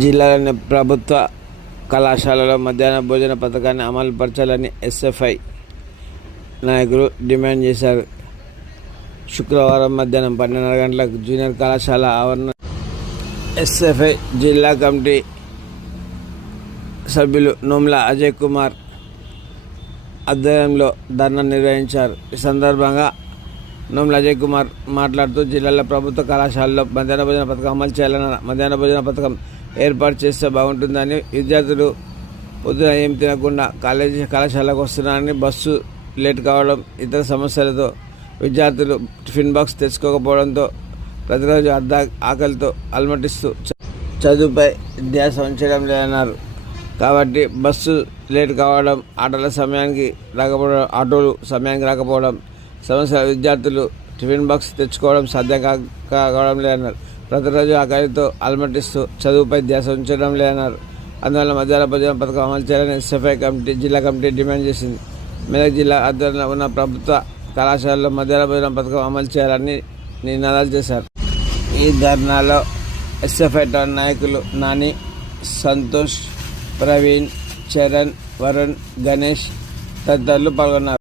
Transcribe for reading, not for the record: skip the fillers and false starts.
జిల్లాలోని ప్రభుత్వ కళాశాలలో మధ్యాహ్న భోజన పథకాన్ని అమలు పరచాలని ఎస్ఎఫ్ఐ నాయకులు డిమాండ్ చేశారు. శుక్రవారం మధ్యాహ్నం 12:30 గంటలకు జూనియర్ కళాశాల ఆవరణ ఎస్ఎఫ్ఐ జిల్లా కమిటీ సభ్యులు నోమ్ల అజయ్ కుమార్ ఆధ్వర్యంలో ధర్నా నిర్వహించారు. ఈ సందర్భంగా నోమ్ల అజయ్ కుమార్ మాట్లాడుతూ జిల్లాలో ప్రభుత్వ కళాశాలలో మధ్యాహ్న భోజన పథకం అమలు చేయాలన్నారు. మధ్యాహ్న భోజన పథకం ఏర్పాటు చేస్తే బాగుంటుందని, విద్యార్థులు పొద్దున ఏం తినకుండా కళాశాలకు వస్తున్నారని, బస్సు లేట్ కావడం, ఇతర సమస్యలతో విద్యార్థులు టిఫిన్ బాక్స్ తెచ్చుకోకపోవడంతో ప్రతిరోజు ఆకలితో అలమటిస్తూ చదువుపై ధ్యాస ఉంచడం లేదన్నారు. కాబట్టి బస్సు లేట్ కావడం, ఆటోలు సమయానికి రాకపోవడం సమస్య, విద్యార్థులు టిఫిన్ బాక్స్ తెచ్చుకోవడం సాధ్యం కావడం లేదన్నారు. ప్రతిరోజు ఆకలితో అలమటిస్తూ చదువుపై ధ్యాస ఉంచడం లేదన్నారు. అందువల్ల మధ్యాహ్న భోజన పథకం అమలు చేయాలని ఎస్ఎఫ్ఐ జిల్లా కమిటీ డిమాండ్ చేసింది. మెదక్ జిల్లా ఆధ్వర్యంలో ఉన్న ప్రభుత్వ కళాశాలలో మధ్యాహ్న భోజన పథకం అమలు చేయాలని నినాదాలు చేశారు. ఈ ధర్నాలో ఎస్ఎఫ్ఐ నాయకులు నాని, సంతోష్, ప్రవీణ్, చరణ్, వరుణ్, గణేష్ తదితరులు పాల్గొన్నారు.